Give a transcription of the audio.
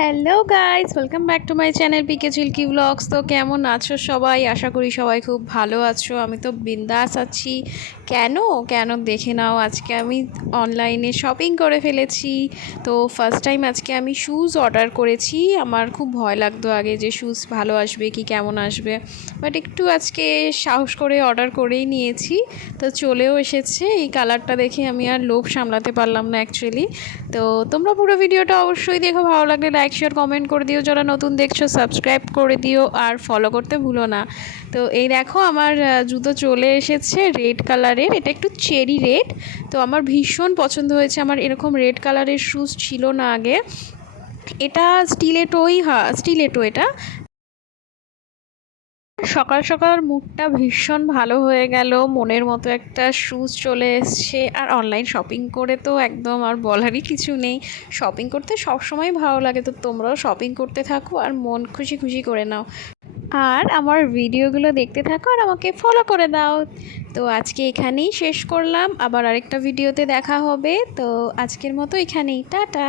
Hello guys, welcome back to my channel PK Chilki vlogs. তো কেমন আছো সবাই? আশা করি সবাই খুব ভালো আছো। আমি তো বিন্দাস আছি। কেন কেন দেখে নাও, আজকে আমি অনলাইনে শপিং করে ফেলেছি। তো ফার্স্ট টাইম আজকে আমি শ্যুজ অর্ডার করেছি। আমার খুব ভয় লাগতো আগে যে শ্যুজ ভালো আসবে কি কেমন আসবে, বাট একটু আজকে সাহস করে অর্ডার করেই নিয়েছি। তো চলেও এসেছে। এই কালারটা দেখে আমি আর লোভ সামলাতে পারলাম না অ্যাকচুয়ালি। তো তোমরা পুরো ভিডিওটা অবশ্যই দেখো, ভালো লাগলে লাইক শেয়ার কমেন্ট করে দিও, যারা নতুন দেখছো সাবস্ক্রাইব করে দিও আর ফলো করতে ভুলো না। তো এই দেখো আমার জুতো চলে এসেছে রেড কালারের, এটা একটু চেরি রেড। তো আমার ভীষণ পছন্দ হয়েছে, আমার এরকম রেড কালারের শ্যুজ ছিল না আগে। এটা স্টিলেটো এটা। সকাল সকাল মুডটা ভীষণ ভালো হয়ে গেল, মনের মতো একটা শ্যুজ চলে এসছে। আর অনলাইন শপিং করে তো একদম আর বলারই কিছু নেই। শপিং করতে সবসময় ভালো লাগে। তো তোমরাও শপিং করতে থাকো আর মন খুশি খুশি করে নাও, আর আমার ভিডিওগুলো দেখতে থাকো আর আমাকে ফলো করে দাও। তো আজকে এখানেই শেষ করলাম, আবার আরেকটা ভিডিওতে দেখা হবে। তো আজকের মতো এখানেই, টাটা।